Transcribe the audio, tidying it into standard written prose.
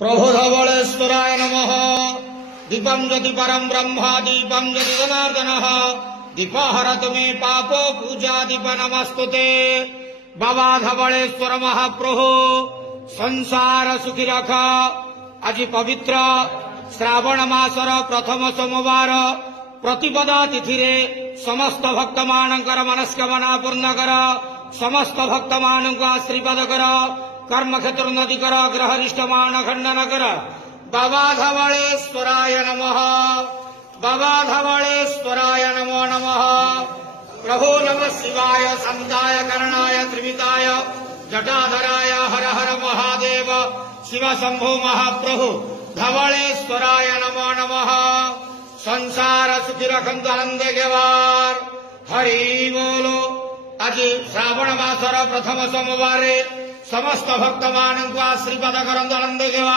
प्रभु धवलेश्वराय नमः। दीपं ज्योति परम ब्रह्म दीपं ज्योति जनार्दन दीपहरतु मे पापो पूजा दीप नमस्तुते। बाबा धवलेश्वर महाप्रभु संसार सुखी रख। आज पवित्र श्रावण मासर प्रथम सोमवार प्रतिपदा तिथि रे समस्त भक्त मानकर मनस्कामना पूर्ण कर। समस्त भक्त मानक आशीर्वाद कर। कर्म क्षेत्र उन्नति कर। ग्रहरिष्ठ मान खंडन कर। बाबा धवलेश्वराय नमः। बाबा धवलेश्वराय नमो नमः। प्रभो नमः शिवाय संताय करणाय त्रिविताय जटाधराय हर हर महादेव शिव शंभो महाप्रभु धवलेश्वराय नमो नमः। संसार सुखी रखंतु आनंद गेवार हरि बोलो। आज श्रावण मासर प्रथम सोमवार समस्त भक्त मानक आशीर्वाद करंतु आनंद गेवार।